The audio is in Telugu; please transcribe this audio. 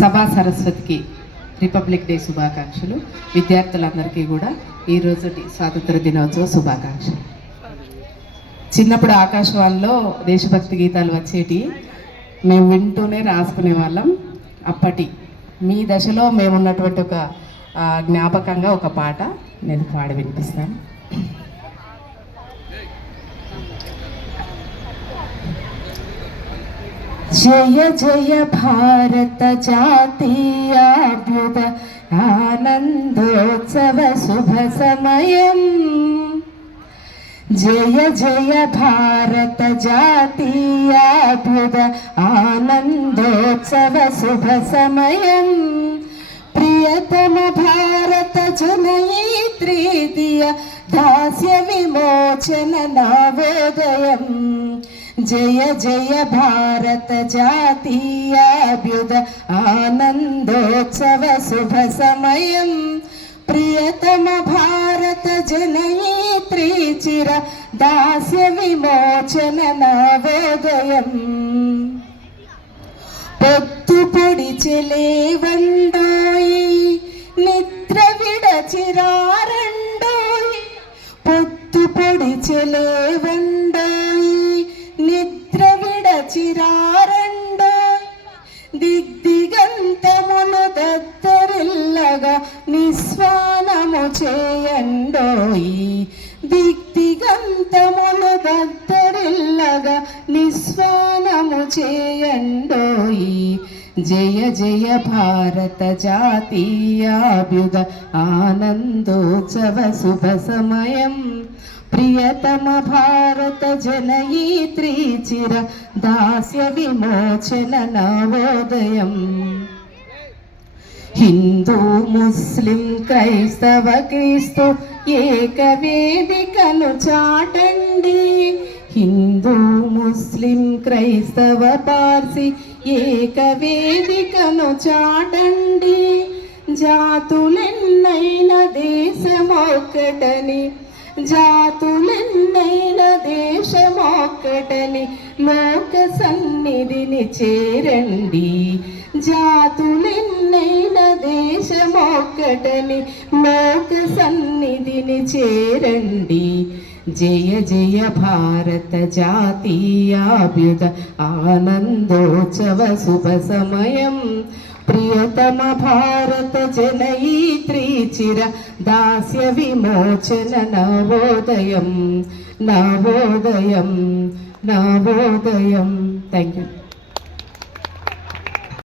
సభా సరస్వతికి రిపబ్లిక్ డే శుభాకాంక్షలు. విద్యార్థులందరికీ కూడా ఈ స్వాతంత్ర దినోత్సవ శుభాకాంక్షలు. చిన్నప్పుడు ఆకాశవాణిలో దేశభక్తి గీతాలు వచ్చేటి మేము వింటూనే రాసుకునే వాళ్ళం. అప్పటి మీ దశలో మేమున్నటువంటి ఒక జ్ఞాపకంగా ఒక పాట నేను పాడి వినిపిస్తాను. జయ జయ భారత జాతీయాభ్యుద ఆనందోత్సవ శుభ సమయం జయ జయ భారత జాతీయాభ్యుద ఆనందోత్సవ శుభ సమయం ప్రియతమ భారత జనయిత్రీ దియ దాస్య విమోచన నవోదయం జయ జయ భారత జాతీయాభ్యుద ఆనందోత్సవ శుభ సమయం. ప్రియతమ భారత జనయత్రీ చిర దాస్య విమోచన నవోదయం. పొత్తు పొడిచెలేవండోయి నిద్ర విడచిరారండోయి. పొత్తు పొడిచెలేవండోయి వండోయి విడచిరారండోయి దిగ్దిగంతమును దత్తరిల్లగా నిస్వానము చేయండోయి. దిగ్దిగంతమును దత్తరిల్లగా నిస్వానము చేయండోయి. జయ జయ భారత జాతీయాభ్యుద ఆనందోత్సవ శుభ సమయం. ప్రియతమ భారత జనయీత్రీ చిర దాస్య విమోచన నవోదయం. హిందూ ముస్లిం క్రైస్తవ క్రీస్తు ఏక వేదికను చాటండి. హిందూ ముస్లిం క్రైస్తవ పార్సి ఏక వేదికను చాటండి. జాతులెన్నైన దేశమొక్కటని జాతులెన్నైన దేశమొక్కటని లోక సన్నిధిని చేరండి జాతులెన్నైన ఒక్కటని లోక సన్నిధిని చేరండి. జయ జయ భారత జాతీయాభ్యుద ఆనందోత్సవ శుభ సమయం. ప్రియతమ భారత జనయిత్రీ చిర దాస్య విమోచన నవోదయం. నవోదయం నవోదయం. Thank you